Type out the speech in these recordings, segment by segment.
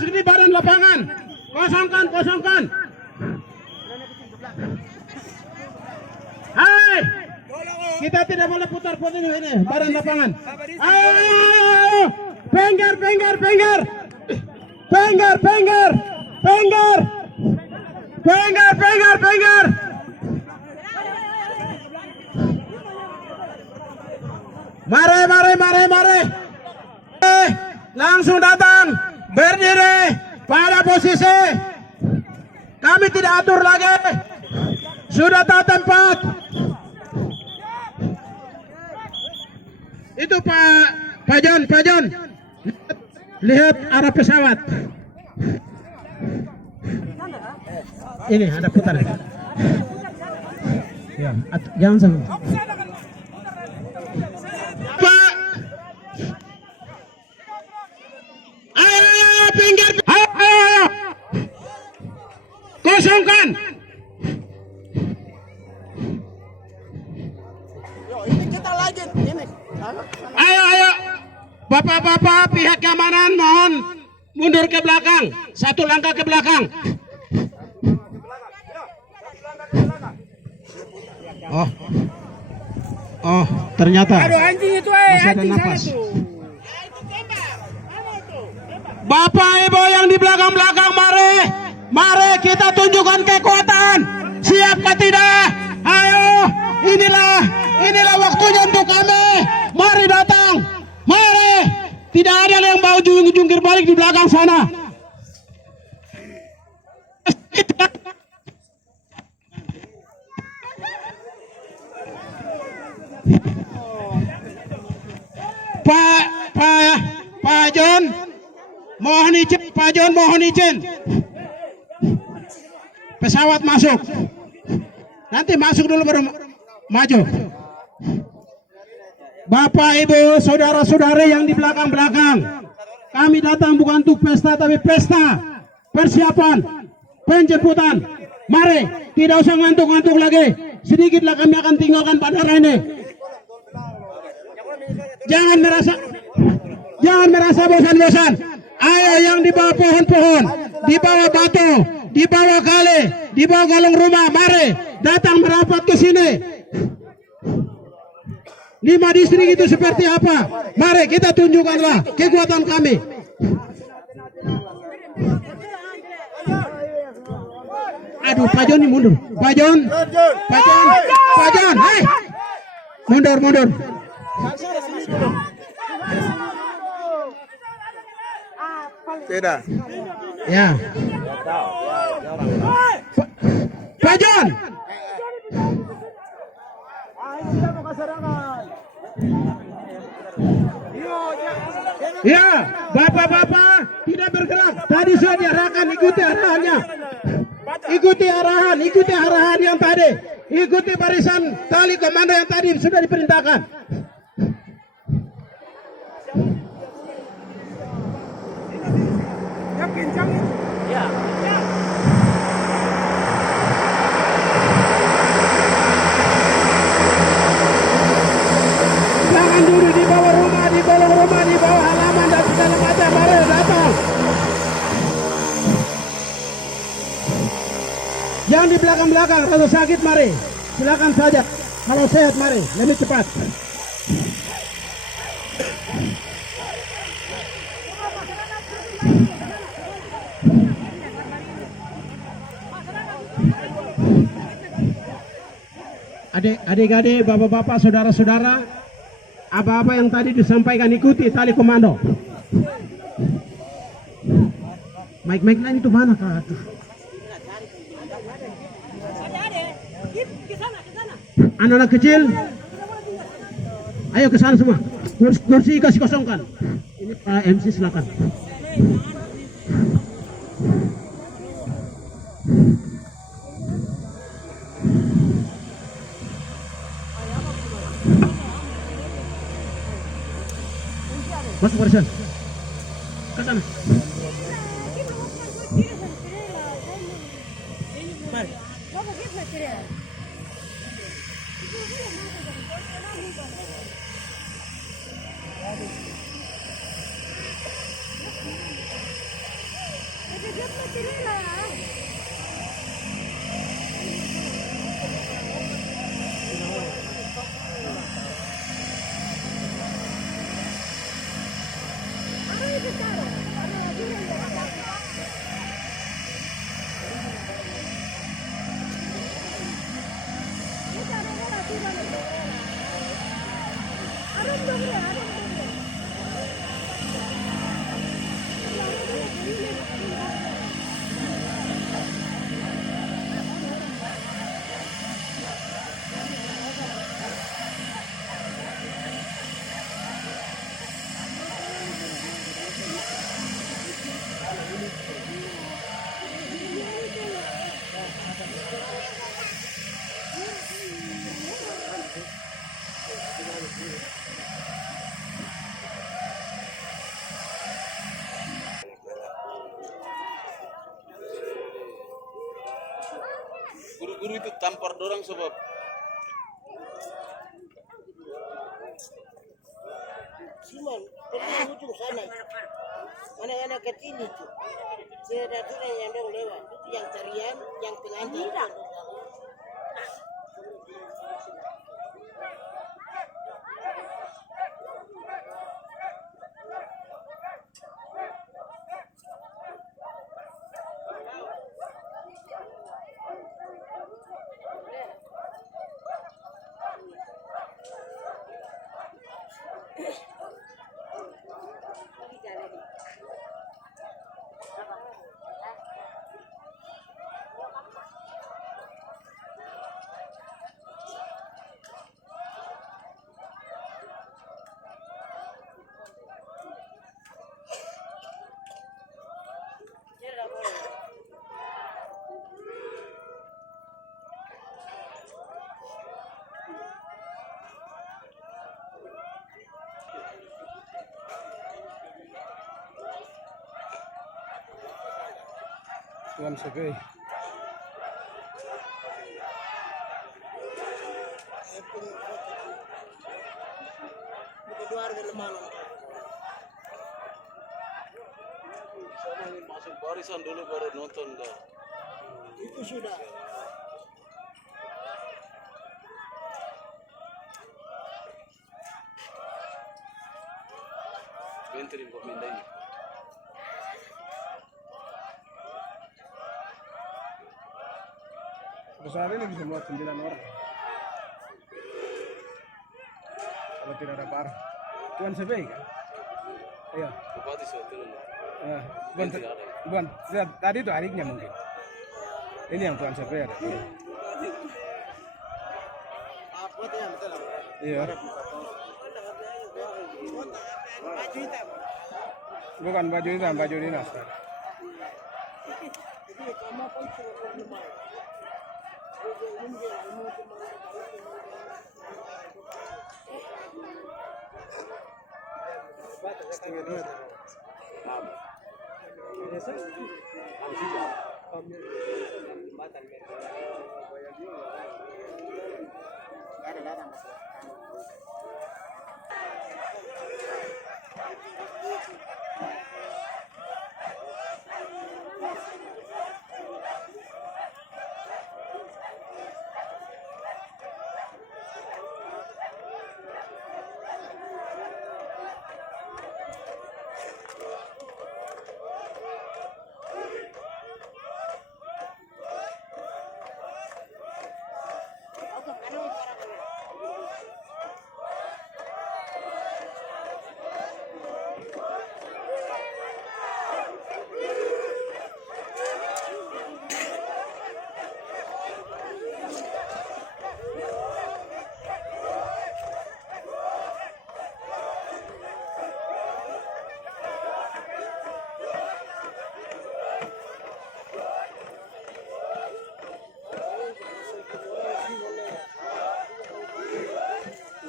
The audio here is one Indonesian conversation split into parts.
masuk di badan lapangan. Kosongkan. Hai, kita tidak boleh putar-putar ini badan lapangan. Ayo, penggar. Mari. Langsung datang, berdiri pada posisi. Kami tidak atur lagi. Sudah tahu tempat. Itu Pak John. Lihat arah pesawat. Ini ada putar. Ya, jangan sampai. Pak. Ayo, pinggir. Ayo. Kosongkan. Ini kita lagi ini. Ayo. Bapak-bapak pihak keamanan mohon mundur ke belakang. Satu langkah ke belakang. Oh, ternyata. Aduh anjing itu masih ada napas. Bapak Ibu yang di belakang-belakang, mari kita tunjukkan kekuatan. Siapkah tidak? Ayo, inilah waktunya untuk kami. Mari datang, mari. Tidak ada yang mau jungkir balik di belakang sana. Pak John, mohon izin. Pesawat masuk. Nanti masuk dulu baru maju. Bapak, Ibu, saudara-saudari yang di belakang-belakang. Kami datang bukan untuk pesta, tapi pesta persiapan penjemputan. Mari, tidak usah ngantuk-ngantuk lagi. Sedikitlah kami akan tinggalkan bandara ini. Jangan merasa bosan-bosan. Ayo yang di bawah pohon-pohon, di bawah batu, di bawah kali, di bawah kolong rumah, mari datang merapat ke sini. 5 distrik itu seperti apa? Mari kita tunjukkanlah kekuatan kami. Aduh, Pak John ini mundur. Pak John, hai, mundur. Tidak. Ya. Pak John. Ya, bapak-bapak tidak bergerak. Tadi sudah diarahkan, ikuti arahannya. Ikuti arahan yang tadi. Ikuti barisan tali komando yang tadi sudah diperintahkan. Ya. Jangan dulu di bawah rumah, di kolong rumah, di bawah halaman dan segala macam. Mari datang. Yang di belakang-belakang kalau sakit mari. Silakan saja. Kalau sehat mari, lebih cepat. Adik-adik, bapak-bapak, saudara-saudara, apa-apa yang tadi disampaikan ikuti tali komando. Mic lain itu mana Kak? Anak-anak kecil, ayo ke sana semua. Kursi kasih kosongkan. Ini Pak MC silakan. Masuk barisan. Ke sana. Mari. Guru-guru itu tampar dorang sebab Simon, pergi ujung sana. Anak-anak kecil itu. Sedatuna yang dong lewat. Itu yang tarian, yang pengantin. Tuan Segei. Dua harga lemah. sama ini masuk barisan dulu baru nonton dah. Itu sudah. Benterin kok minta ini. Besar ini bisa muat 9 orang. Kalau tidak ada bar. Tuan Segei kan? Iya. Bupati sudah turun. Bukan, tadi itu adiknya mungkin. Ini yang Tuan Segei ada. Apa tuh yang betul? Iya. Baju hitam. Bukan baju hitam, baju dinas. Itu sama pun sudah lemah. Setengah 2.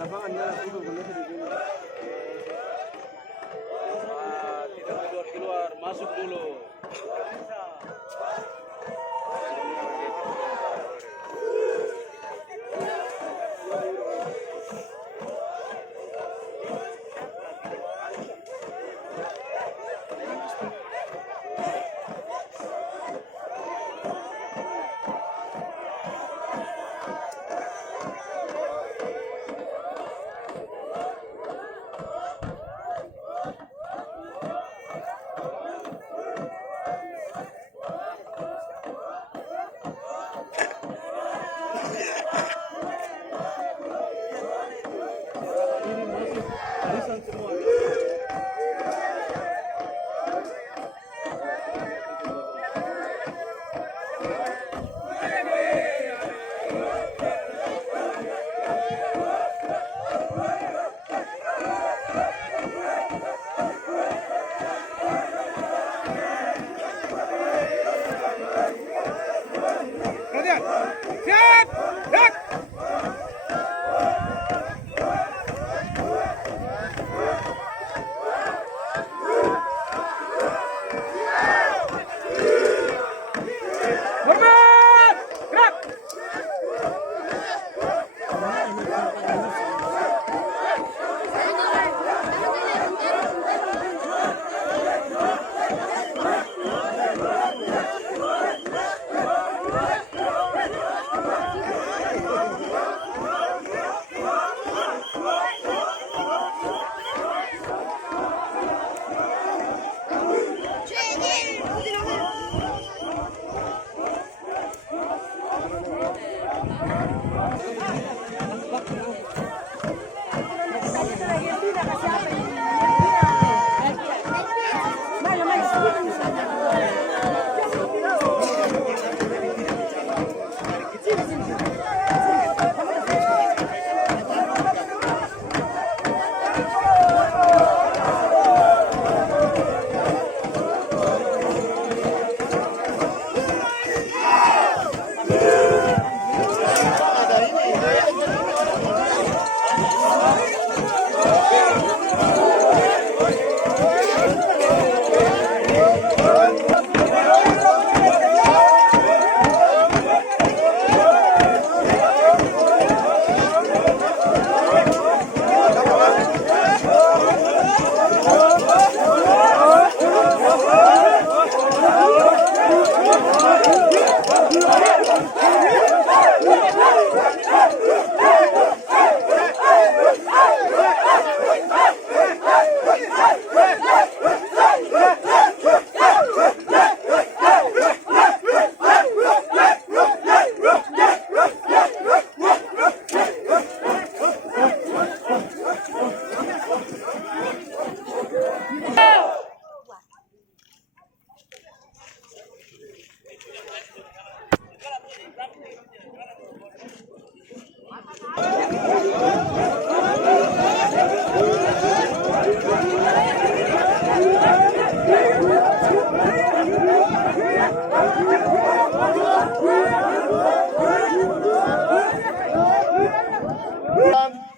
Lapangannya dulu benar di sini. Kita keluar, masuk dulu.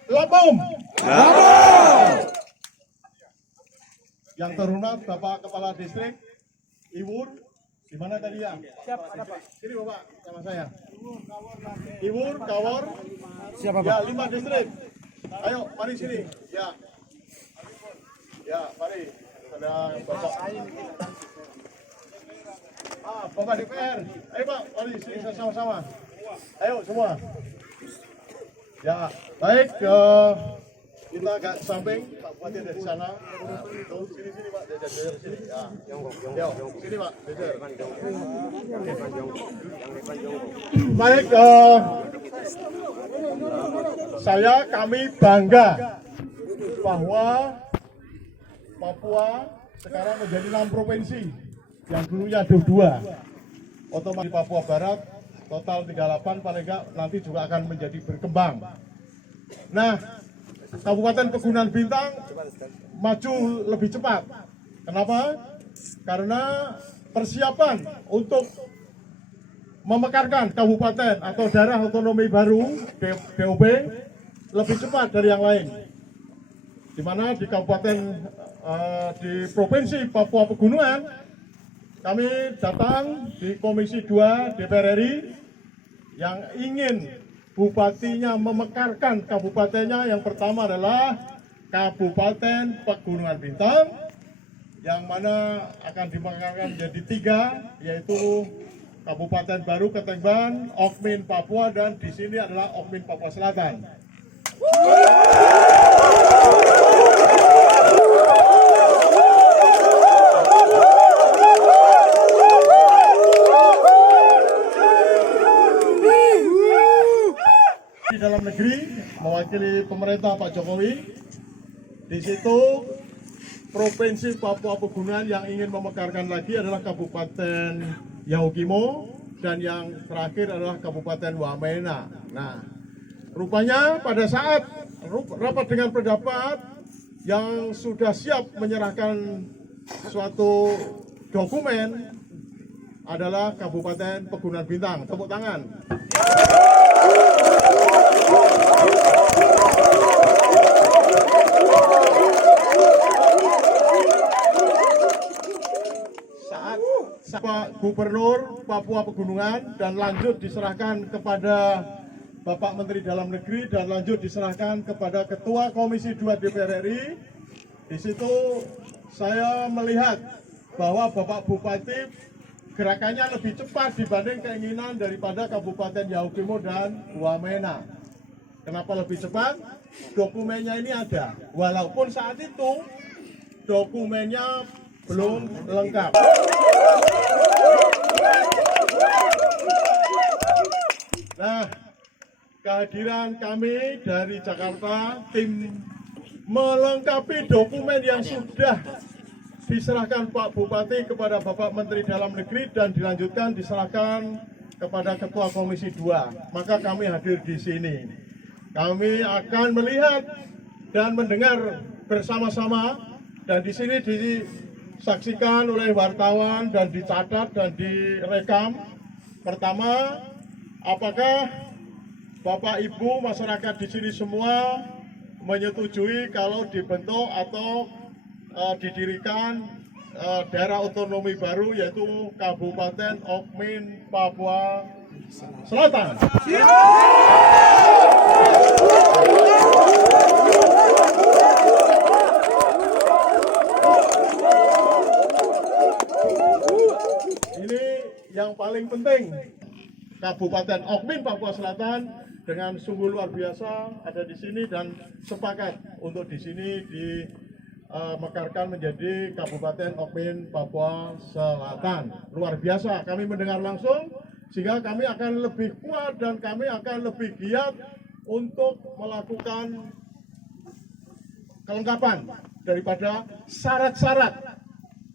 Labung. Yang terhormat Bapak Kepala Distrik Iwur, di mana tadi ya? Siap, ada Pak. Sini Bapak, sama saya. Iwur, Kawor. Siapa Pak? Ya, 5 distrik. Ayo, mari sini. Ya. Ya, mari. Ada Bapak. Bapak DPR. Ayo Pak, mari sini sama-sama. Ayo semua. Ya, baik. Kita agak samping, Pak Bupati dari sana. Sini Pak, jajar sini. Ya, sini Pak, jajar. Baik, kami bangga bahwa Papua sekarang menjadi 6 provinsi yang dulunya 22. Otomatis Papua Barat total 38, paling enggak nanti juga akan menjadi berkembang. Nah, Kabupaten Pegunungan Bintang maju lebih cepat. Kenapa? Karena persiapan untuk memekarkan kabupaten atau daerah otonomi baru DOB lebih cepat dari yang lain. Di mana di kabupaten di Provinsi Papua Pegunungan kami datang di Komisi 2 DPR RI yang ingin bupatinya memekarkan kabupatennya. Yang pertama adalah Kabupaten Pegunungan Bintang, yang mana akan dimekarkan menjadi 3, yaitu Kabupaten Baru Ketengban, Okmin Papua, dan di sini adalah Okmin Papua Selatan. Di dalam negeri mewakili pemerintah Pak Jokowi, di situ Provinsi Papua Pegunungan yang ingin memekarkan lagi adalah Kabupaten Yahukimo, dan yang terakhir adalah Kabupaten Wamena. Nah, rupanya pada saat rapat dengan pendapat yang sudah siap menyerahkan suatu dokumen adalah Kabupaten Pegunungan Bintang. Tepuk tangan. Pak Gubernur Papua Pegunungan dan lanjut diserahkan kepada Bapak Menteri Dalam Negeri dan lanjut diserahkan kepada Ketua Komisi 2 DPR RI. Di situ saya melihat bahwa Bapak Bupati gerakannya lebih cepat dibanding keinginan daripada Kabupaten Yahukimo dan Wamena. Kenapa lebih cepat? Dokumennya ini ada, walaupun saat itu dokumennya belum lengkap. Nah, kehadiran kami dari Jakarta, tim melengkapi dokumen yang sudah diserahkan Pak Bupati kepada Bapak Menteri Dalam Negeri dan dilanjutkan diserahkan kepada Ketua Komisi 2. Maka kami hadir di sini. Kami akan melihat dan mendengar bersama-sama, dan di sini disaksikan oleh wartawan dan dicatat dan direkam. Pertama, apakah Bapak Ibu masyarakat di sini semua menyetujui kalau dibentuk atau didirikan daerah otonomi baru, yaitu Kabupaten Okmin, Papua Selatan? Ini yang paling penting, Kabupaten Okmin, Papua Selatan dengan sungguh luar biasa ada di sini dan sepakat untuk di sini dimekarkan menjadi Kabupaten Okmin, Papua Selatan. Luar biasa, kami mendengar langsung sehingga kami akan lebih kuat dan kami akan lebih giat untuk melakukan kelengkapan daripada syarat-syarat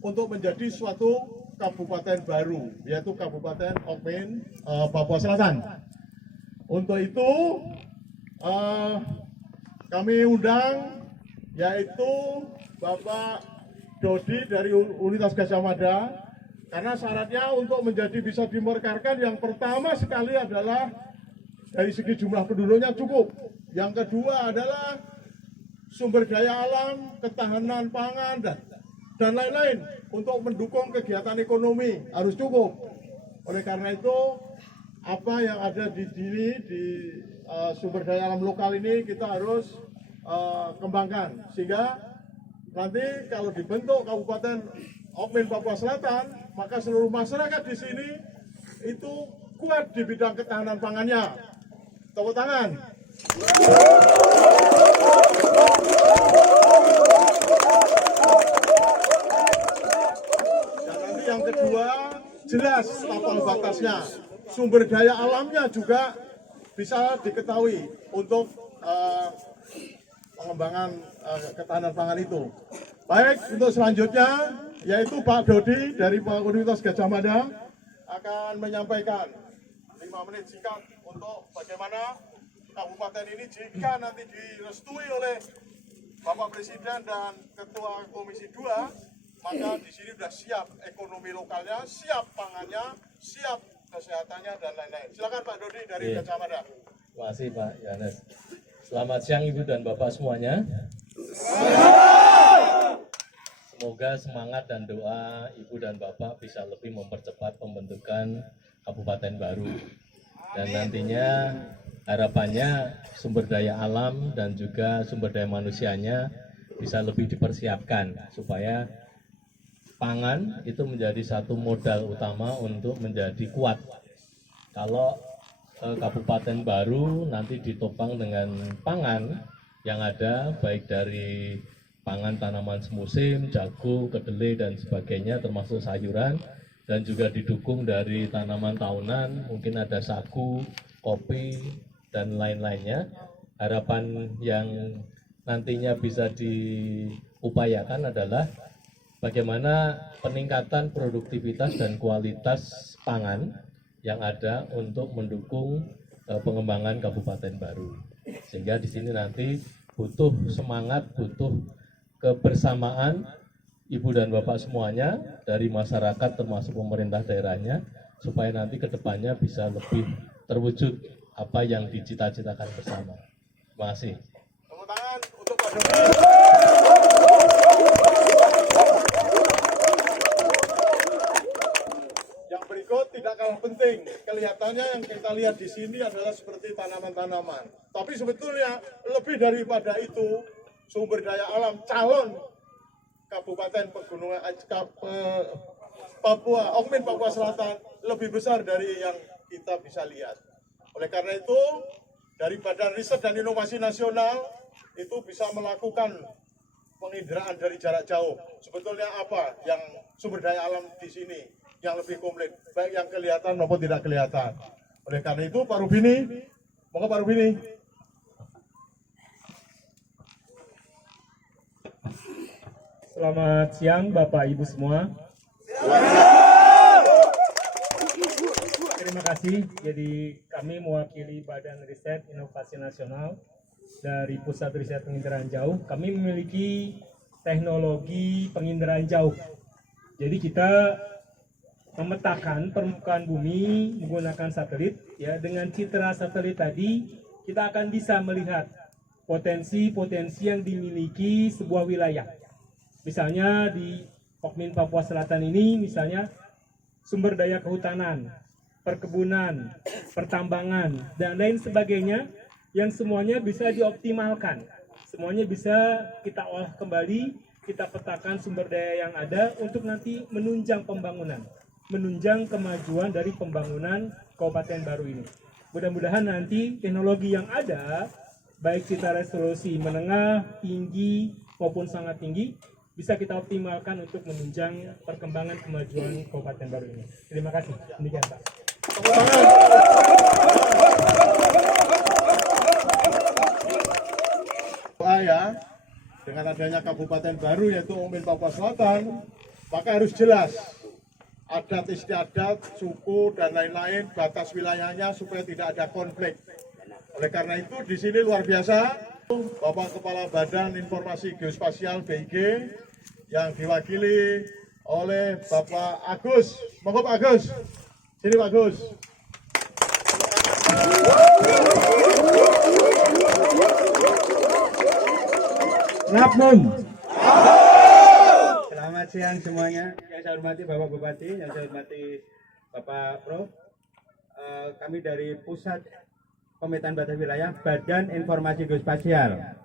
untuk menjadi suatu kabupaten baru, yaitu Kabupaten Okmin, Papua Selatan. Untuk itu kami undang yaitu Bapak Dodi dari Unitas Gajah Mada, karena syaratnya untuk menjadi bisa dimekarkan yang pertama sekali adalah dari segi jumlah penduduknya cukup. Yang kedua adalah sumber daya alam, ketahanan pangan dan lain-lain untuk mendukung kegiatan ekonomi harus cukup. Oleh karena itu, apa yang ada di sini di sumber daya alam lokal ini kita harus kembangkan sehingga nanti kalau dibentuk Kabupaten Okmin, Papua Selatan, maka seluruh masyarakat di sini itu kuat di bidang ketahanan pangannya. Tepuk tangan. Dan nanti yang kedua, jelas tapal batasnya. Sumber daya alamnya juga bisa diketahui untuk pengembangan ketahanan pangan itu. Baik, untuk selanjutnya yaitu Pak Dodi dari Universitas Gajah Mada akan menyampaikan 5 menit singkat untuk bagaimana kabupaten ini jika nanti direstui oleh Bapak Presiden dan Ketua Komisi 2, maka di sini sudah siap ekonomi lokalnya, siap pangannya, siap kesehatannya dan lain-lain. Silakan Pak Dodi dari Gajah Mada. Terima kasih Pak Yohanes. Selamat siang Ibu dan Bapak semuanya. Semoga semangat dan doa Ibu dan Bapak bisa lebih mempercepat pembentukan kabupaten baru. Dan nantinya harapannya sumber daya alam dan juga sumber daya manusianya bisa lebih dipersiapkan supaya pangan itu menjadi satu modal utama untuk menjadi kuat. Kalau kabupaten baru nanti ditopang dengan pangan yang ada baik dari pangan tanaman semusim, jagung, kedelai dan sebagainya termasuk sayuran, dan juga didukung dari tanaman tahunan, mungkin ada sagu, kopi dan lain-lainnya. Harapan yang nantinya bisa diupayakan adalah bagaimana peningkatan produktivitas dan kualitas pangan yang ada untuk mendukung pengembangan kabupaten baru. Sehingga di sini nanti butuh semangat, butuh kebersamaan Ibu dan Bapak semuanya dari masyarakat termasuk pemerintah daerahnya supaya nanti ke depannya bisa lebih terwujud apa yang dicita-citakan bersama. Terima kasih. Tepuk tangan untuk Pak Dodi. Yang berikut tidak kalah penting, kelihatannya yang kita lihat di sini adalah seperti tanaman-tanaman. Tapi sebetulnya lebih daripada itu, sumber daya alam calon Kabupaten Pegunungan Papua, Okmin Papua Selatan lebih besar dari yang kita bisa lihat. Oleh karena itu, dari Badan Riset dan Inovasi Nasional itu bisa melakukan penginderaan dari jarak jauh. Sebetulnya apa yang sumber daya alam di sini yang lebih komplit, baik yang kelihatan maupun tidak kelihatan. Oleh karena itu, Pak Rubini, monggo Pak Rubini. Selamat siang Bapak Ibu semua. Terima kasih. Jadi kami mewakili Badan Riset Inovasi Nasional dari Pusat Riset Penginderaan Jauh. Kami memiliki teknologi penginderaan jauh. Jadi kita memetakan permukaan bumi menggunakan satelit. Ya, dengan citra satelit tadi kita akan bisa melihat potensi-potensi yang dimiliki sebuah wilayah. Misalnya di Pokmin Papua Selatan ini, misalnya sumber daya kehutanan, perkebunan, pertambangan, dan lain sebagainya yang semuanya bisa dioptimalkan. Semuanya bisa kita olah kembali, kita petakan sumber daya yang ada untuk nanti menunjang pembangunan, menunjang kemajuan dari pembangunan Kabupaten Baru ini. Mudah-mudahan nanti teknologi yang ada, baik cita resolusi menengah, tinggi, maupun sangat tinggi, bisa kita optimalkan untuk menunjang perkembangan kemajuan Kabupaten Baru ini. Terima kasih. Demikian Pak. Ya, dengan adanya kabupaten baru yaitu Pokmin Papua Selatan, maka harus jelas adat istiadat, suku dan lain-lain, batas wilayahnya supaya tidak ada konflik. Oleh karena itu di sini luar biasa Bapak Kepala Badan Informasi Geospasial BIG yang diwakili oleh Bapak Agus. Monggo Pak Agus. Sini Pak Agus. Rapnum. Selamat siang semuanya. Yang saya hormati Bapak Bupati, yang saya hormati Bapak Prof. Kami dari Pusat Pemetaan Batas Wilayah Badan Informasi Geospasial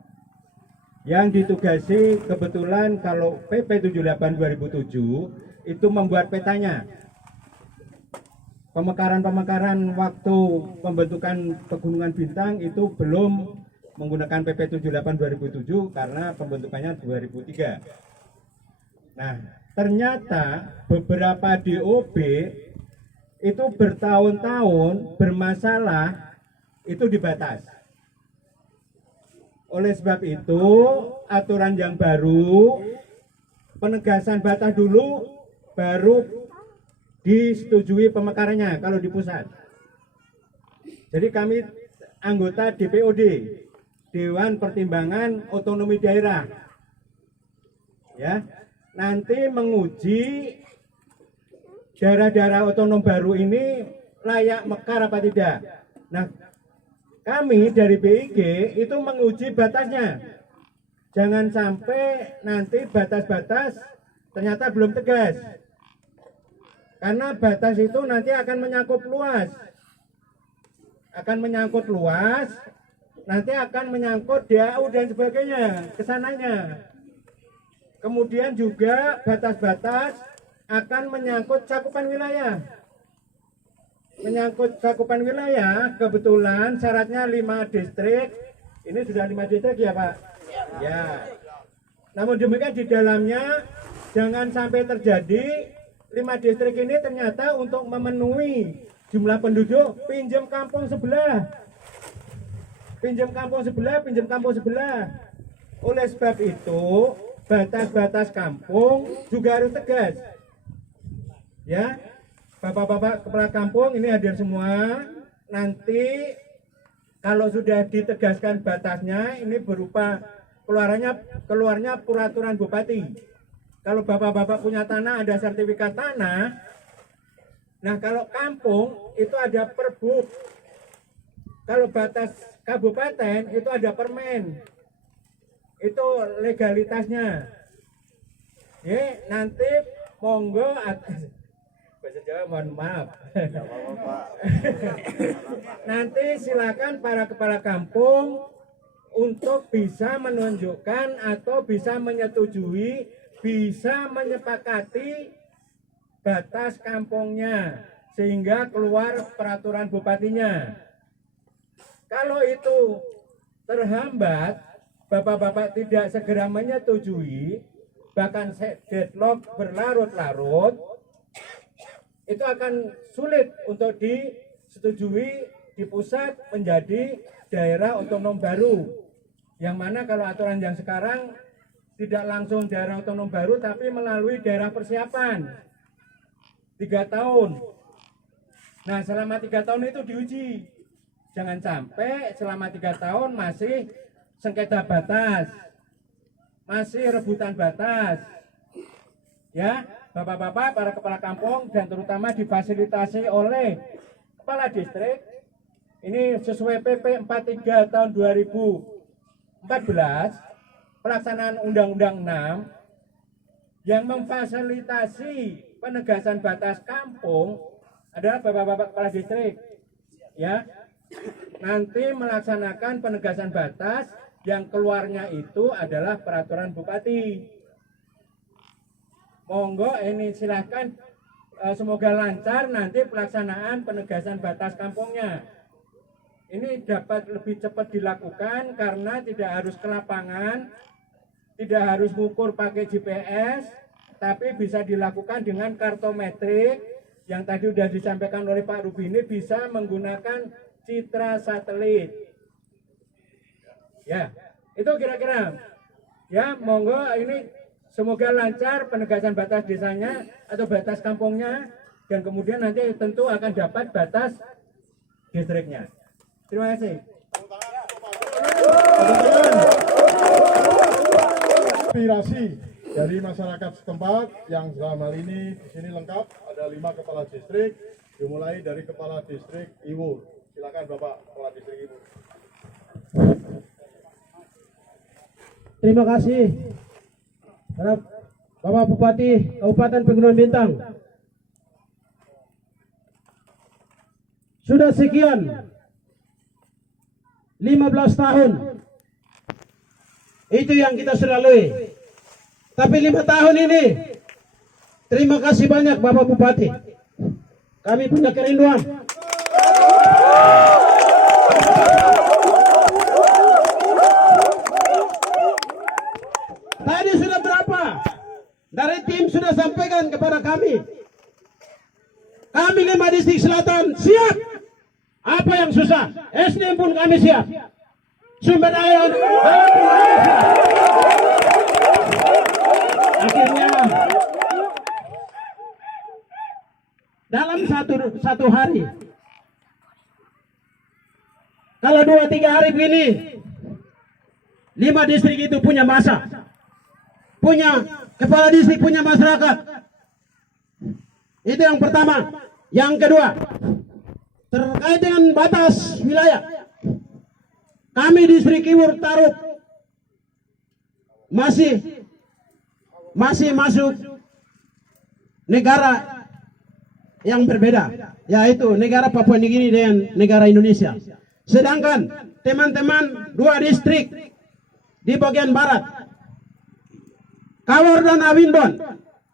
yang ditugasi kebetulan kalau PP 78 2007 itu membuat petanya. Pemekaran waktu pembentukan Pegunungan Bintang itu belum menggunakan PP 78 2007 karena pembentukannya 2003. Nah, ternyata beberapa DOB itu bertahun-tahun bermasalah itu dibatas. Oleh sebab itu, aturan yang baru, penegasan batas dulu, baru disetujui pemekarannya kalau di pusat. Jadi kami anggota DPOD, Dewan Pertimbangan Otonomi Daerah. Ya, nanti menguji daerah-daerah otonom baru ini layak mekar apa tidak. Nah, kami dari BIG itu menguji batasnya. Jangan sampai nanti batas-batas ternyata belum tegas. Karena batas itu nanti akan menyangkut luas. Nanti akan menyangkut DAU dan sebagainya, kesananya. Kemudian juga batas-batas akan menyangkut cakupan wilayah. Menyangkut cakupan wilayah, kebetulan syaratnya 5 distrik. Ini sudah 5 distrik ya Pak? Ya. Namun demikian di dalamnya jangan sampai terjadi 5 distrik ini ternyata untuk memenuhi jumlah penduduk pinjam kampung sebelah. Oleh sebab itu, batas-batas kampung juga harus tegas. Ya, Bapak-bapak kepala kampung ini hadir semua. Nanti kalau sudah ditegaskan batasnya, ini berupa keluarnya peraturan bupati. Kalau bapak-bapak punya tanah, ada sertifikat tanah. Nah, kalau kampung itu ada perbuk. Kalau batas kabupaten itu ada permen. Itu legalitasnya. Ya, nanti monggo bahasa Jawa, mohon maaf. Nanti silakan para kepala kampung untuk bisa menunjukkan atau bisa menyetujui, bisa menyepakati batas kampungnya sehingga keluar peraturan bupatinya. Kalau itu terhambat, bapak-bapak tidak segera menyetujui, bahkan deadlock berlarut-larut, itu akan sulit untuk disetujui di pusat menjadi daerah otonom baru. Yang mana kalau aturan yang sekarang tidak langsung daerah otonom baru, tapi melalui daerah persiapan 3 tahun. Nah, selama 3 tahun itu diuji. Jangan sampai selama 3 tahun masih sengketa batas, masih rebutan batas. Ya, Bapak-bapak, para kepala kampung, dan terutama difasilitasi oleh kepala distrik. Ini sesuai PP 43 tahun 2014, pelaksanaan Undang-Undang 6, yang memfasilitasi penegasan batas kampung adalah Bapak-bapak kepala distrik. Ya, nanti melaksanakan penegasan batas, yang keluarnya itu adalah peraturan bupati. Monggo ini silahkan, semoga lancar nanti pelaksanaan penegasan batas kampungnya. Ini dapat lebih cepat dilakukan karena tidak harus ke lapangan, tidak harus mengukur pakai GPS, tapi bisa dilakukan dengan kartometrik yang tadi sudah disampaikan oleh Pak Rubini, bisa menggunakan citra satelit. Ya, itu kira-kira. Ya, monggo ini semoga lancar penegasan batas desanya atau batas kampungnya, dan kemudian nanti tentu akan dapat batas distriknya. Terima kasih. Aspirasi dari masyarakat setempat yang dalam hal ini di sini lengkap, ada 5 kepala distrik, dimulai dari kepala distrik Iwur. Silakan Bapak kepala distrik Iwur. Terima kasih Bapak Bupati Kabupaten Pegunungan Bintang. Sudah sekian 15 tahun itu yang kita sudah lalui. Tapi 5 tahun ini terima kasih banyak Bapak Bupati. Kami punya kerinduan. Tadi sudah berapa? Dari tim sudah sampaikan kepada kami. Kami 5 distrik selatan siap. Apa yang susah? SDM pun kami siap. Sumber daya pun kami siap. Akhirnya dalam satu hari, kalau 2-3 hari begini, 5 distrik itu punya masa, punya kepala distrik, punya masyarakat. Itu yang pertama. Yang kedua, terkait dengan batas wilayah, kami distrik Iwur Tarub masih masuk negara yang berbeda, yaitu negara Papua Nugini dengan negara Indonesia. Sedangkan teman-teman 2 distrik di bagian barat, Kawor dan Awindon,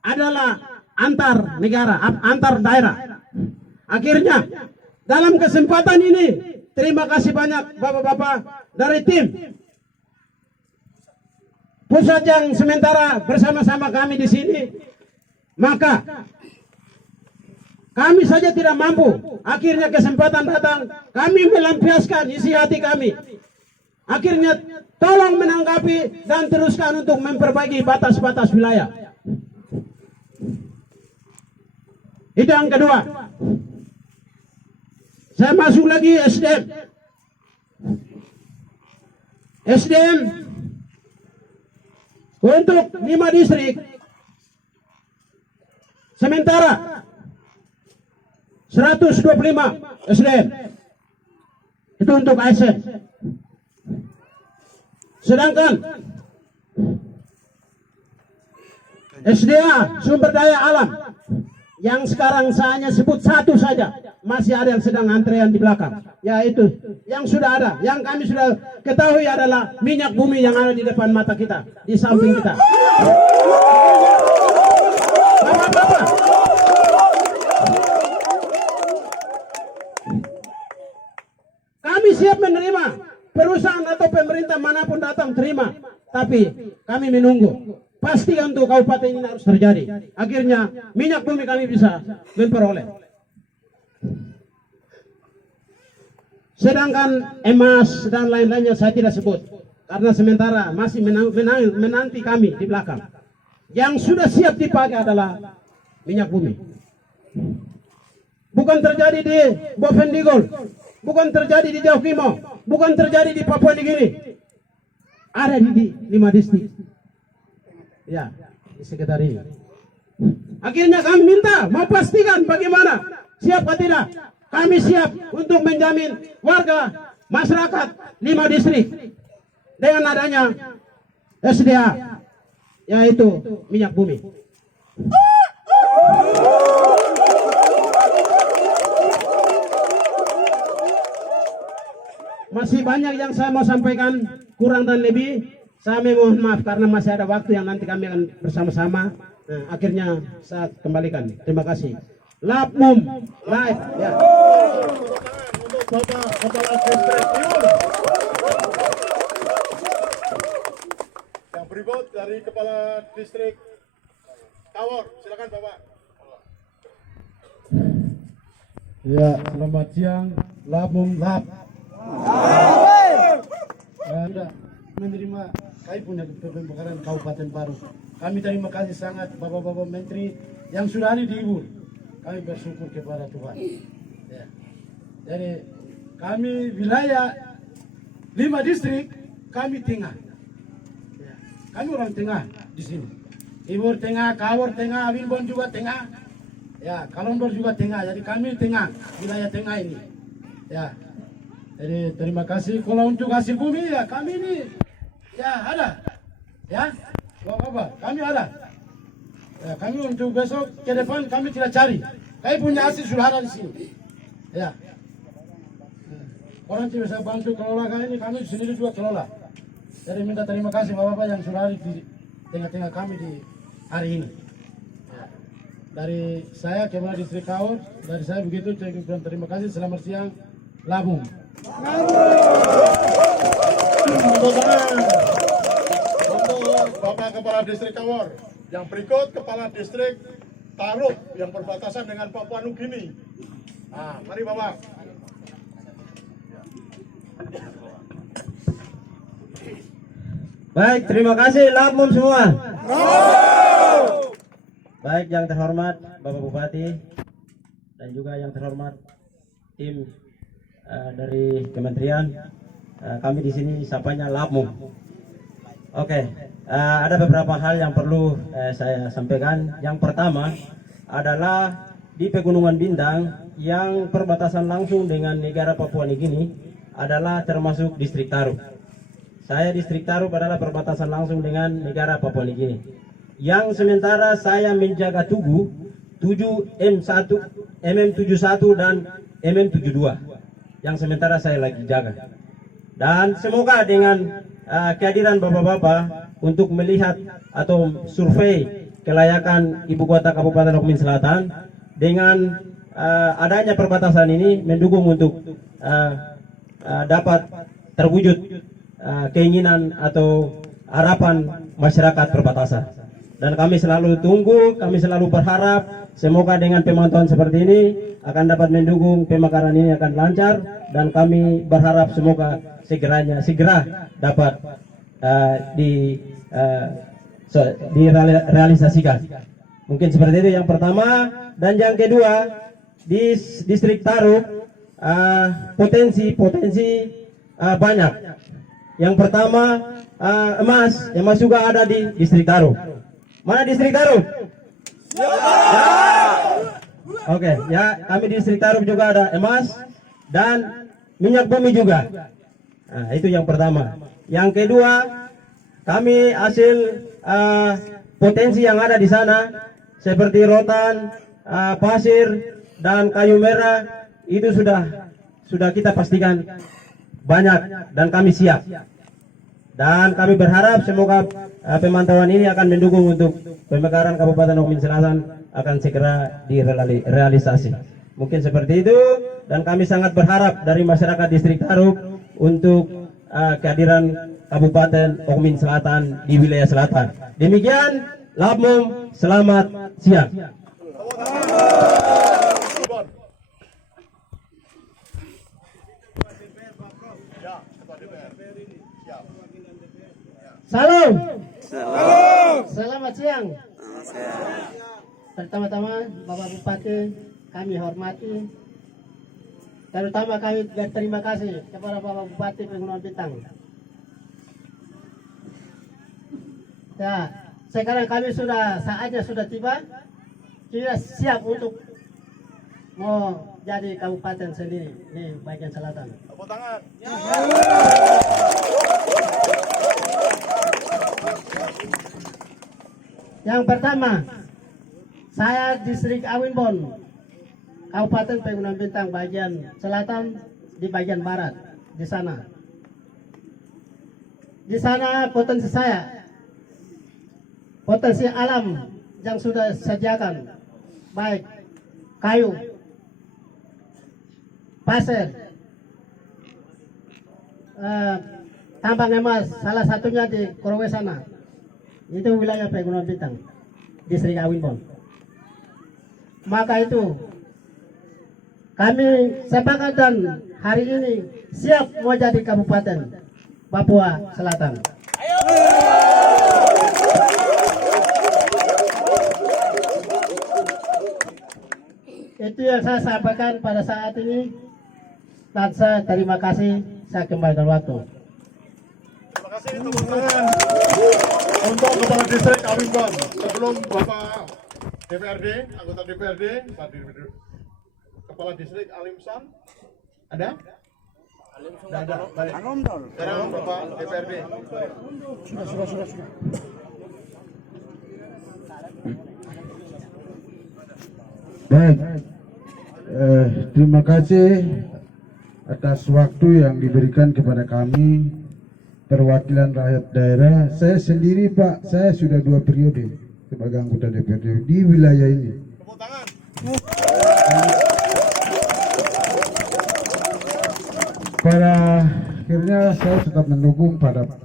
adalah antar negara, antar daerah. Akhirnya dalam kesempatan ini, terima kasih banyak Bapak-bapak dari tim pusat yang sementara bersama-sama kami di sini. Maka kami saja tidak mampu. Akhirnya kesempatan datang, kami melampiaskan isi hati kami. Akhirnya tolong menanggapi dan teruskan untuk memperbaiki batas-batas wilayah. Itu yang kedua. Saya masuk lagi SDM. SDM untuk 5 distrik sementara 125 SDM. Itu untuk ASN. Sedangkan SDA sumber daya alam yang sekarang saya hanya sebut 1 saja, masih ada yang sedang antrean di belakang, yaitu yang sudah ada, yang kami sudah ketahui adalah minyak bumi yang ada di depan mata kita, di samping kita. Bapak-bapak, kami siap menerima perusahaan atau pemerintah manapun datang, terima, tapi kami menunggu. Pasti untuk kabupaten ini harus terjadi. Akhirnya minyak bumi kami bisa memperoleh. Sedangkan emas dan lain-lainnya saya tidak sebut, karena sementara masih menanti kami di belakang. Yang sudah siap dipakai adalah minyak bumi. Bukan terjadi di Bovendigol, bukan terjadi di Jaukimo, bukan terjadi di Papua Nugini. Ada di 5 distrik. Ya, di sekitar ini. Akhirnya kami minta memastikan bagaimana, siap atau tidak? Kami siap untuk menjamin warga masyarakat 5 distrik dengan adanya SDA, yaitu minyak bumi. Masih banyak yang saya mau sampaikan, kurang dan lebih saya mohon maaf karena masih ada waktu yang nanti kami akan bersama-sama. Nah, akhirnya saya kembalikan. Terima kasih. Labmum live ya. Untuk Bapak Kepala Distrik Timur. Yang berikut dari Kepala Distrik Tawor, silakan Bapak. Ya, selamat siang, Labum Lab. Sudah menerima kami punya pemekaran Kabupaten Baru. Kami terima kasih sangat Bapak-Bapak Menteri yang sudah ada di Ibu. Kami bersyukur kepada Tuhan. Ya. Jadi kami wilayah 5 distrik, kami tengah. Ya. Kami orang tengah di sini. Ibu tengah, Kawor tengah, Wimbon juga tengah. Ya, Kalonbor juga tengah. Jadi kami tengah, wilayah tengah ini. Ya. Jadi terima kasih. Kalau untuk hasil bumi ya kami ini ya ada. Ya. Bapak, kami ada. Ya, kami untuk besok ke depan kami tidak cari. Kami punya hasil sudah ada di sini. Ya. Orang tidak bisa bantu kelola kami ini, kami sendiri juga kelola. Jadi minta terima kasih Bapak-Bapak yang sudah ada di tengah-tengah kami di hari ini. Ya. Dari saya Kepala Distrik Kaur, dari saya begitu. Terima kasih. Selamat siang, Labung. Untuk Bapak Kepala Distrik Tawor. Yang berikut Kepala Distrik Taruk yang berbatasan dengan Papua Nugini. Nah, mari Bapak. Baik, terima kasih Labum semua. Baik, yang terhormat Bapak Bupati dan juga yang terhormat tim dari kementerian, kami di sini sapanya Labum. Oke, ada beberapa hal yang perlu saya sampaikan. Yang pertama adalah di Pegunungan Bintang yang perbatasan langsung dengan negara Papua Nugini adalah termasuk distrik Taru. Saya distrik Taru adalah perbatasan langsung dengan negara Papua Nugini. Yang sementara saya menjaga Tugu 7M1, MM71 dan MM72. Yang sementara saya lagi jaga. Dan semoga dengan kehadiran Bapak-Bapak untuk melihat atau survei kelayakan Ibu Kota Kabupaten Okumin Selatan dengan adanya perbatasan ini mendukung untuk dapat terwujud keinginan atau harapan masyarakat perbatasan. Dan kami selalu tunggu, kami selalu berharap semoga dengan pemantauan seperti ini akan dapat mendukung pemekaran ini akan lancar, dan kami berharap semoga segera dapat direalisasikan. Mungkin seperti itu yang pertama. Dan yang kedua, di distrik Taru potensi banyak. Yang pertama emas juga ada di distrik Taru. Mana distrik Taru? Ya. Oke, ya, kami di distrik Taru juga ada emas dan minyak bumi juga. Nah, itu yang pertama. Yang kedua, kami hasil potensi yang ada di sana seperti rotan, pasir dan kayu merah itu sudah kita pastikan banyak dan kami siap. Dan kami berharap semoga pemantauan ini akan mendukung untuk pemekaran Kabupaten Okumin Selatan akan segera direalisasi. Mungkin seperti itu, dan kami sangat berharap dari masyarakat distrik Taru untuk kehadiran Kabupaten Okumin Selatan di wilayah selatan. Demikian, Labum, selamat siang. Ya, Ketua DPR. Siap. Pertama-tama Bapak Bupati kami hormati, terutama kami berterima kasih kepada Bapak Bupati Pegunungan Bintang. Ya, sekarang kami saatnya sudah tiba, kita siap untuk mau jadi kabupaten sendiri di bagian selatan. Tepuk tangan. Yang pertama, saya distrik Awinbon, Kabupaten Pegunungan Bintang bagian selatan di bagian barat di sana. Di sana potensi saya, potensi alam yang sudah sediakan, baik kayu, pasir, tambang emas, salah satunya di Korowe sana. Itu wilayah Pegunungan Bintang, distrik Awinbon. Maka itu kami sepakat dan hari ini siap mau jadi Kabupaten Papua Selatan. Itu yang saya sampaikan pada saat ini, dan saya terima kasih. Saya kembalikan waktu. Terima kasih, tepuk tangan untuk Kepala Distrik Awinbon. Sebelum Bapak DPRD, anggota DPRD, Kepala Distrik Alimsan, ada? Tidak ada. Baik. Sekarang Bapak DPRD. Sudah. Baik, terima kasih atas waktu yang diberikan kepada kami perwakilan rakyat daerah. Saya sendiri Pak, saya sudah 2 periode sebagai anggota DPRD di wilayah ini. Tepuk tangan. Pada akhirnya saya tetap mendukung Pak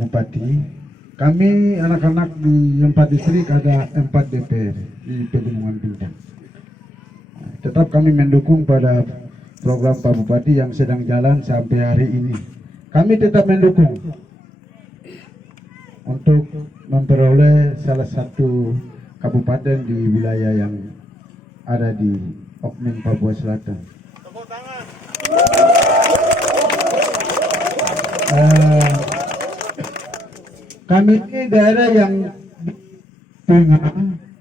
Bupati. Kami anak-anak di 4 distrik ada 4 DPR di Pegunungan Bintang. Tetap kami mendukung pada program Pak Bupati yang sedang jalan sampai hari ini. Kami tetap mendukung untuk memperoleh salah satu kabupaten di wilayah yang ada di Okmin Papua Selatan. Tepuk tangan. Kami ini daerah yang di tengah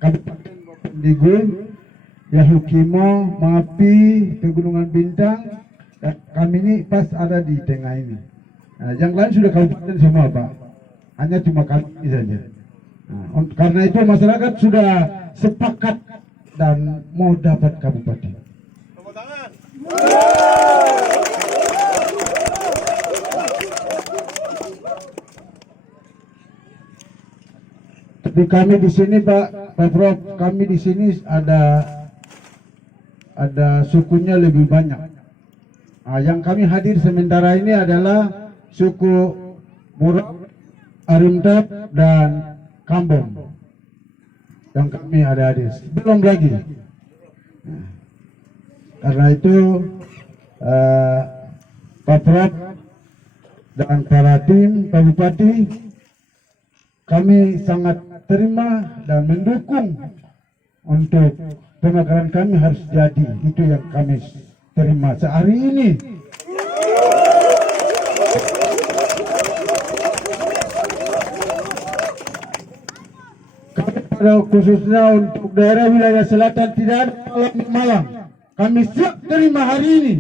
Kabupaten Bovendigul, Yahukimo, Mapi, Pegunungan Bintang. Kami ini pas ada di tengah ini. Nah, yang lain sudah kabupaten semua Pak, hanya cuma kami saja. Nah, karena itu masyarakat sudah sepakat dan mau dapat kabupaten. Tepuk tangan. Tapi kami di sini Pak Prof, kami di sini ada sukunya lebih banyak. Nah, yang kami hadir sementara ini adalah suku Murak, Arimtap, dan Kambon. Yang kami ada hadir, belum lagi. Nah, karena itu Pak Prof dan para tim Pak Bupati, kami sangat terima dan mendukung untuk pemekaran kami harus jadi. Itu yang kami terima sehari ini. Pada khususnya untuk daerah wilayah selatan tidak ada malam. Kami siap terima hari ini.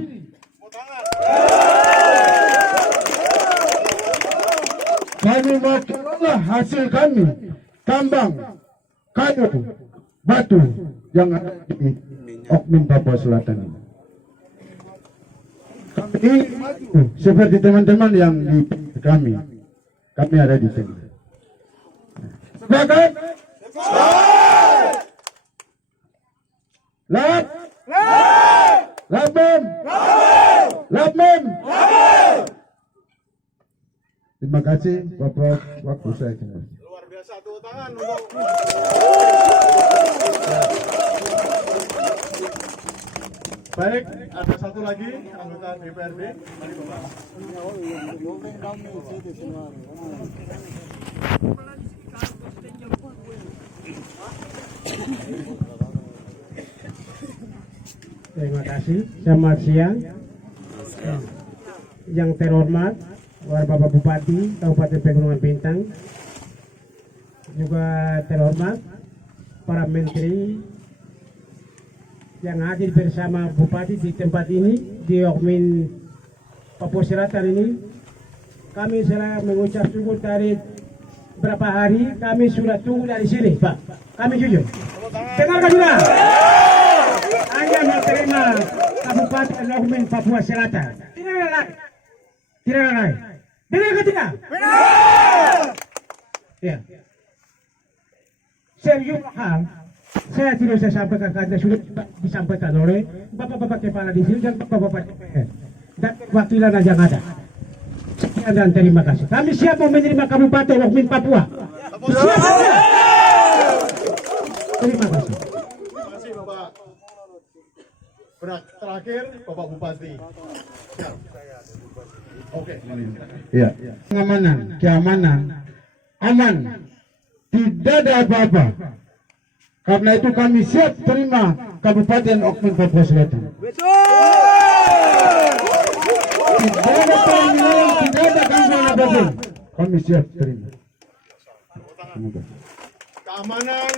Kami mau kelola hasil kami, tambang, kayu, batu yang ada di Okmin Papua Selatan ini. Kami ingin maju seperti teman-teman yang di kami ada di sini. Sepakat? Labem. Terima kasih Bapak, waktu saya kembali. Luar biasa, tepuk tangan untuk. Baik, ada satu lagi anggota DPRD. Mari Bapak. Terima kasih. Selamat siang. Yang terhormat Bapak Bupati Kabupaten Pegunungan Bintang, juga terhormat para menteri yang hadir bersama Bupati di tempat ini di Okmin Papua Selatan ini. Kami selalu mengucap syukur dari berapa hari kami sudah tunggu dari sini, Pak. Kami jujur. Dengarkan juga. Hanya menerima Kabupaten Okmin Papua Selatan. Tidak ada lain. Tidak ada lain. Benar atau tidak? Benar. Ya. Sejumlah hal saya tidak bisa sampaikan karena sudah disampaikan oleh bapak-bapak kepala di sini dan bapak-bapak DPR dan wakilan yang ada. Sekian dan terima kasih. Kami siap menerima Kabupaten Okmin Papua. Siap. Terima kasih. Terima kasih Bapak. Terakhir Bapak Bupati. Siap. Oke. Ya. Keamanan, aman, tidak ada apa-apa. Karena itu kami siap terima Kabupaten Okmin Papua Selatan. Tidak ada penilaian, tidak ada gangguan apapun. Kami siap terima. Keamanan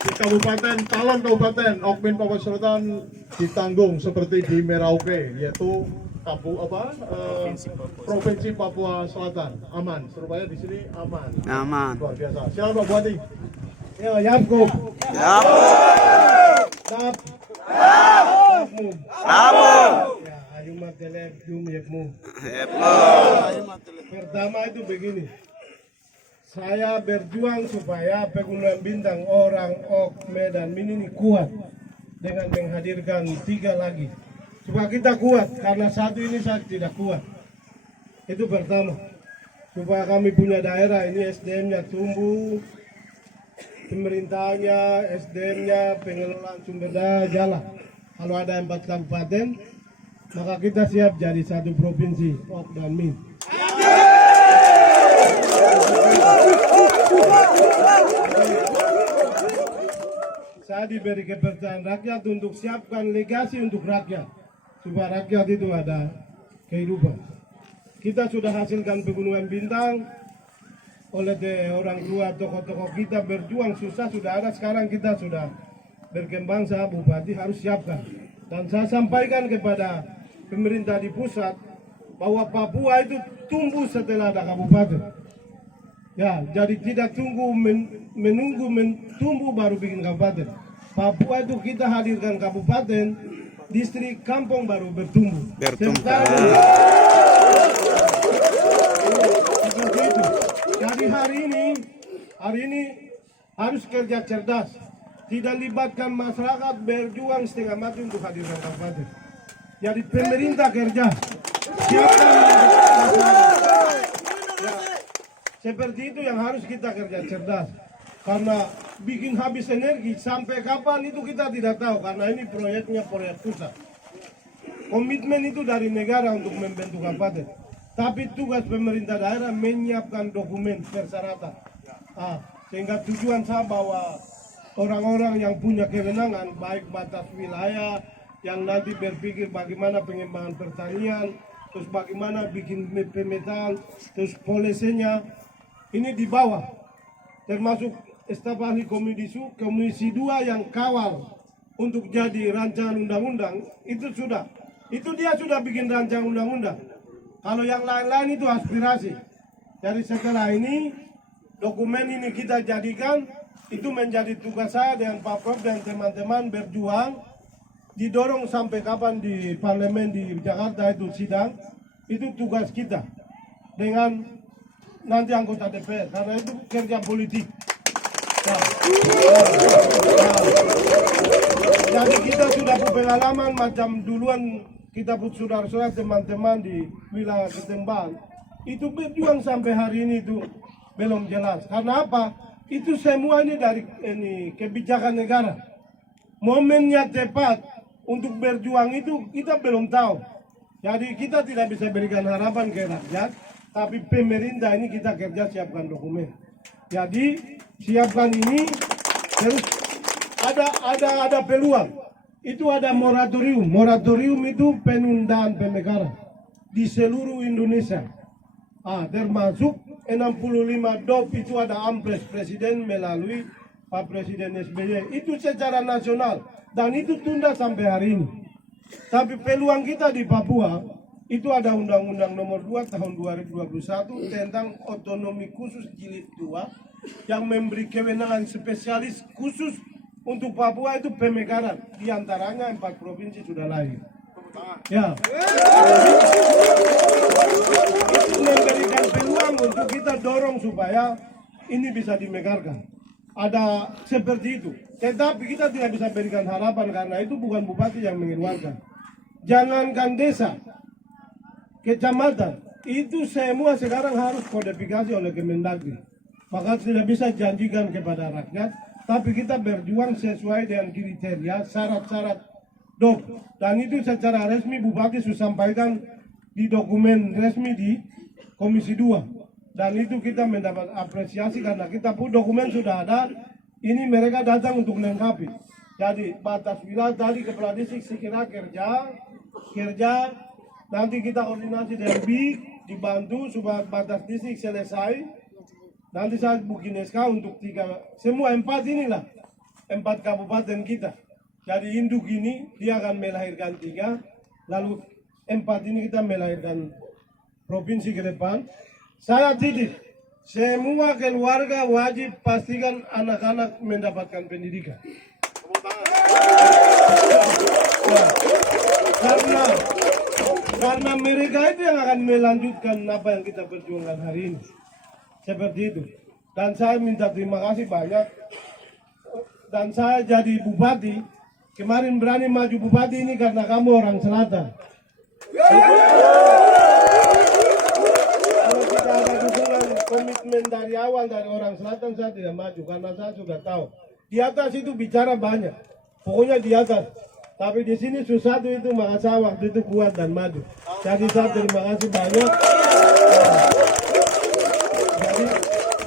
di Kabupaten Talon Kabupaten Okmin Papua Selatan ditanggung seperti di Merauke, yaitu Provinsi Papua Selatan aman. Surabaya di sini aman. Aman. Luar biasa. Silakan Pak Bupati. Ya, Yakub. Tap. Ya, ayo matelek jum yakmu. Pertama itu begini. Saya berjuang supaya Pegunungan Bintang, orang Ok, Medan, ini kuat dengan menghadirkan 3 lagi. Supaya kita kuat, karena satu ini saya tidak kuat. Itu pertama. Supaya kami punya daerah ini SDM-nya tumbuh, pemerintahnya, SDM-nya, pengelolaan sumber daya jalan. Kalau ada 4 kabupaten, maka kita siap jadi 1 provinsi, Ok dan Min. Saya diberi kepercayaan rakyat untuk siapkan legasi untuk rakyat, supaya rakyat itu ada kehidupan. Kita sudah hasilkan Pegunungan Bintang oleh orang tua, tokoh-tokoh kita berjuang susah sudah ada. Sekarang kita sudah berkembang, saya Bupati harus siapkan. Dan saya sampaikan kepada pemerintah di pusat bahwa Papua itu tumbuh setelah ada kabupaten. Ya, jadi tidak menunggu tumbuh baru bikin kabupaten. Papua itu kita hadirkan kabupaten, distrik, kampung baru bertumbuh. Jadi hari ini harus kerja cerdas, tidak libatkan masyarakat berjuang setengah mati untuk hadirkan kabupaten. Jadi pemerintah kerja, siapkan masyarakat. Ya, seperti itu yang harus kita kerja cerdas. Karena bikin habis energi sampai kapan itu kita tidak tahu, karena ini proyeknya proyek pusat. Komitmen itu dari negara untuk membentuk kabupaten. Tapi tugas pemerintah daerah menyiapkan dokumen persyaratan. Sehingga tujuan saya bahwa orang-orang yang punya kewenangan, baik batas wilayah, yang nanti berpikir bagaimana pengembangan pertanian, terus bagaimana bikin pemetaan, terus polisinya, ini di bawah. Termasuk staf ahli komisi 2 yang kawal untuk jadi rancangan undang-undang, itu dia sudah bikin rancangan undang-undang. Kalau yang lain-lain itu aspirasi. Jadi setelah ini, dokumen ini kita jadikan, itu menjadi tugas saya dengan Pak Prof dan teman-teman berjuang, didorong sampai kapan di parlemen di Jakarta itu sidang, itu tugas kita. Dengan nanti anggota DPR, karena itu kerja politik. Jadi kita sudah berpengalaman macam duluan kita pun saudara-saudara teman-teman di wilayah Ketembang itu berjuang sampai hari ini itu belum jelas. Karena apa? Itu semua ini dari kebijakan negara. Momennya tepat untuk berjuang itu kita belum tahu. Jadi kita tidak bisa berikan harapan ke rakyat, tapi pemerintah ini kita kerja siapkan dokumen. Jadi siapkan ini, terus ada peluang. Itu ada moratorium. Moratorium itu penundaan pemekaran di seluruh Indonesia. Termasuk 65 DOP itu ada ampres Presiden melalui Pak Presiden SBY. Itu secara nasional dan itu tunda sampai hari ini. Tapi peluang kita di Papua itu ada Undang-Undang Nomor 2 Tahun 2021 tentang otonomi khusus jilid 2 yang memberi kewenangan spesialis khusus untuk Papua itu pemekaran. Di antaranya 4 provinsi sudah lahir. Ya. Itu memberikan peluang untuk kita dorong supaya ini bisa dimekarkan. Ada seperti itu. Tetapi kita tidak bisa berikan harapan karena itu bukan bupati yang mengeluarkan. Jangankan desa, kecamatan, itu semua sekarang harus kodifikasi oleh Kemendagri. Maka tidak bisa janjikan kepada rakyat, tapi kita berjuang sesuai dengan kriteria, syarat-syarat DOP. Dan itu secara resmi bupati sudah sampaikan di dokumen resmi di Komisi 2. Dan itu kita mendapat apresiasi karena kita pun dokumen sudah ada. Ini mereka datang untuk melengkapi. Jadi batas wilayah tadi kepala distrik sekira kerja. Nanti kita koordinasi dengan BIK, dibantu supaya batas distrik selesai. Nanti saya bikin SK untuk 3, semua 4 inilah, 4 kabupaten kita. Jadi induk ini dia akan melahirkan 3, lalu 4 ini kita melahirkan provinsi ke depan. Saya titip, semua keluarga wajib pastikan anak-anak mendapatkan pendidikan. Karena mereka itu yang akan melanjutkan apa yang kita perjuangkan hari ini. Seperti itu. Dan saya minta terima kasih banyak. Dan saya jadi bupati, kemarin berani maju bupati ini karena kamu orang selatan. Kalau tidak ada dukungan komitmen dari awal dari orang selatan, saya tidak maju karena saya sudah tahu. Di atas itu bicara banyak, pokoknya di atas. Tapi di sini susah itu maka saya waktu itu kuat dan maju. Jadi saya terima kasih banyak. Jadi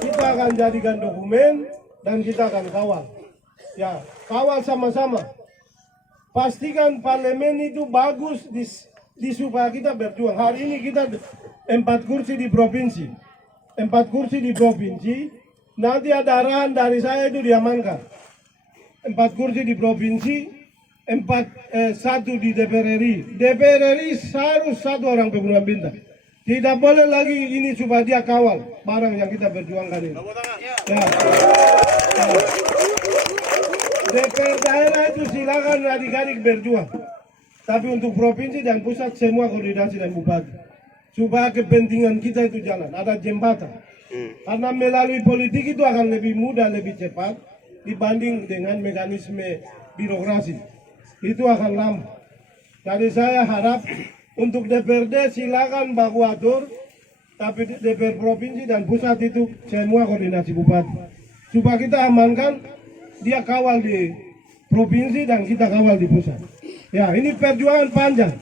kita akan jadikan dokumen dan kita akan kawal. Ya, kawal sama-sama. Pastikan parlemen itu bagus di supaya kita berjuang. Hari ini kita 4 kursi di provinsi. 4 kursi di provinsi. Nanti ada arahan dari saya itu diamankan. 4 kursi di provinsi, 1 di DPR RI. DPR RI harus 1 orang pegunungan bintang. Tidak boleh lagi ini supaya dia kawal barang yang kita berjuangkan ini. Ya. DPR daerah itu silakan adik-adik berjuang. Tapi untuk provinsi dan pusat semua koordinasi dan bupati. Supaya kepentingan kita itu jalan, ada jembatan. Karena melalui politik itu akan lebih mudah, lebih cepat dibanding dengan mekanisme birokrasi. Itu akan lama. Jadi saya harap untuk DPRD silakan baku atur, tapi DPR provinsi dan pusat itu semua koordinasi bupati. Supaya kita amankan, dia kawal di provinsi dan kita kawal di pusat. Ya, ini perjuangan panjang.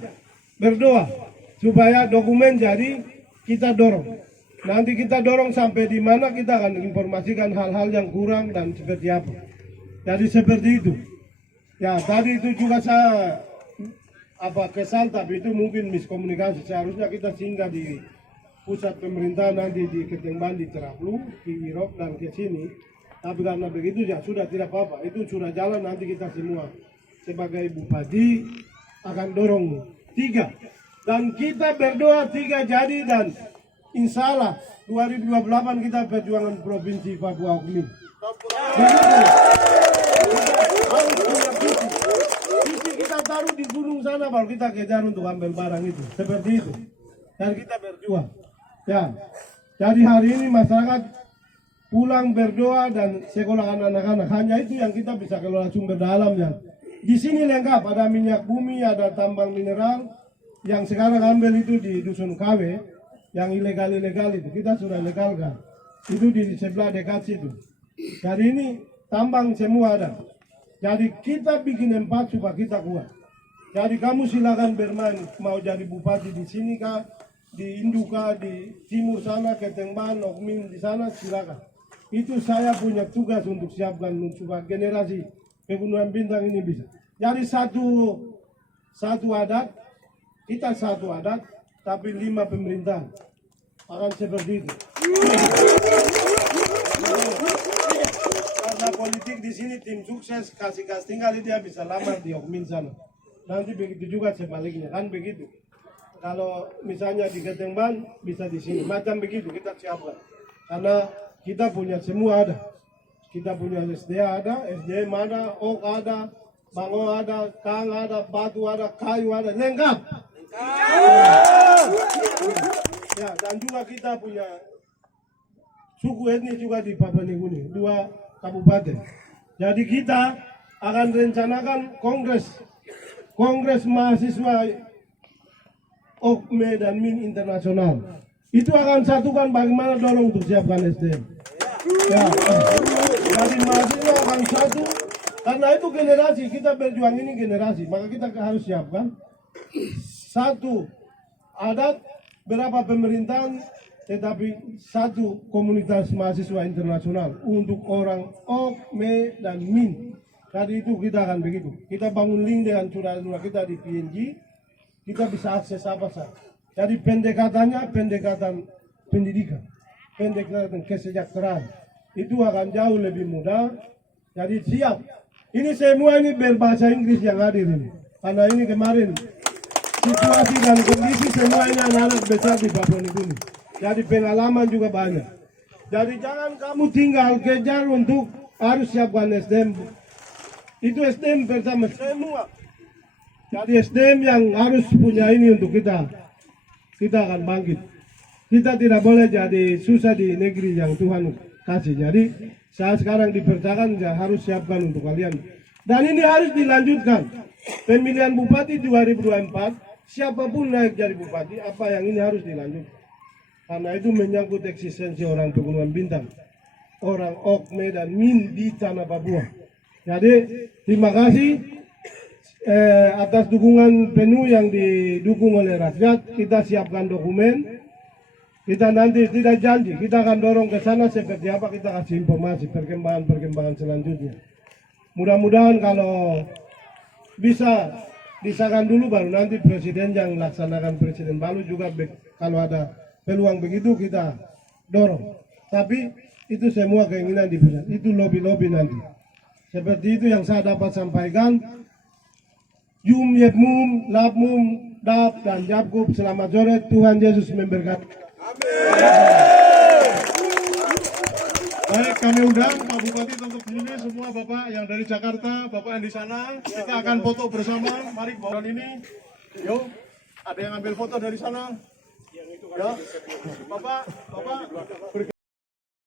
Berdoa supaya dokumen jadi kita dorong. Nanti kita dorong sampai di mana kita akan informasikan hal-hal yang kurang dan seperti apa. Jadi seperti itu. Ya, tadi itu juga saya kesal, tapi itu mungkin miskomunikasi. Seharusnya kita singgah di pusat pemerintahan nanti di Ketengban, di Teraplu, di Irok dan ke sini. Tapi karena begitu ya sudah tidak apa-apa. Itu sudah jalan, nanti kita semua sebagai bupati akan dorong 3. Dan kita berdoa 3 jadi dan insya Allah 2028 kita perjuangan provinsi Papua Okmin. Visi kita taruh di gunung sana baru kita kejar untuk ambil barang itu. Seperti itu. Dan kita berjuang. Ya. Jadi hari ini masyarakat pulang berdoa dan sekolahkan anak-anak. Hanya itu yang kita bisa kelola sumber daya alamnya. Di sini lengkap, ada minyak bumi, ada tambang mineral. Yang sekarang ambil itu di Dusun KW, yang ilegal-ilegal itu, kita sudah legalkan. Itu di sebelah dekat situ. Jadi ini tambang semua ada. Jadi kita bikin 4 supaya kita kuat. Jadi kamu silakan bermain, mau jadi bupati di sini kah, di Induka, di timur sana, Ketengban, Okmin di sana, silakan. Itu saya punya tugas untuk siapkan supaya generasi Pegunungan Bintang ini bisa. Jadi satu adat, kita satu adat, tapi 5 pemerintah akan seperti itu. Karena politik di sini tim sukses kasih tinggal dia bisa lamar di Okmin sana. Nanti begitu juga sebaliknya kan begitu. Kalau misalnya di Ketengban bisa di sini macam begitu kita siapkan. Karena kita punya semua ada. Kita punya SDA ada, SDM ada, OK ada, Bango ada, Kang ada, Batu ada, Kayu ada, lengkap. Ya, dan juga kita punya suku etnis juga di Papua Nugini, 2 kabupaten. Jadi kita akan rencanakan kongres mahasiswa OKME dan MIN internasional. Itu akan satukan bagaimana dorong untuk siapkan SDM. Ya, jadi mahasiswa akan satu, karena itu generasi, kita berjuang ini generasi, maka kita harus siapkan satu adat, berapa pemerintahan, tetapi satu komunitas mahasiswa internasional untuk orang OKME dan MIN. Tadi itu kita akan begitu, kita bangun link dengan saudara-saudara kita di PNG, kita bisa akses apa saja. Jadi pendekatannya pendekatan pendidikan, pendekatan kesejahteraan, itu akan jauh lebih mudah. Jadi siap. Ini semua ini berbahasa Inggris yang hadir ini. Karena ini kemarin situasi dan kondisi semua ini anak-anak besar di Papua Nugini. Jadi pengalaman juga banyak. Jadi jangan kamu tinggal kejar untuk harus siapkan SDM. Itu SDM pertama semua. Jadi SDM yang harus punya ini untuk kita akan bangkit. Kita tidak boleh jadi susah di negeri yang Tuhan kasih. Jadi saat sekarang dipercayakan harus siapkan untuk kalian. Dan ini harus dilanjutkan. Pemilihan bupati 2024, siapapun naik jadi bupati, apa yang ini harus dilanjutkan. Karena itu menyangkut eksistensi orang Pegunungan Bintang, orang OKME dan MIN di tanah Papua. Jadi terima kasih atas dukungan penuh yang didukung oleh rakyat. Kita siapkan dokumen. Kita nanti tidak janji, kita akan dorong ke sana seperti apa, kita kasih informasi perkembangan selanjutnya. Mudah-mudahan kalau bisa disahkan dulu baru nanti presiden yang laksanakan presiden baru juga kalau ada peluang begitu kita dorong. Tapi itu semua keinginan di pusat, itu lobby-lobby nanti. Seperti itu yang saya dapat sampaikan. Yum Yepmum, Labmum, Dap dan Jakub, selamat sore, Tuhan Yesus memberkati. Baik, kami undang Pak Bupati untuk sini, semua Bapak yang dari Jakarta, Bapak yang di sana, kita akan foto bersama. Mari bawa ini. Yuk, ada yang ambil foto dari sana. Ya, Bapak.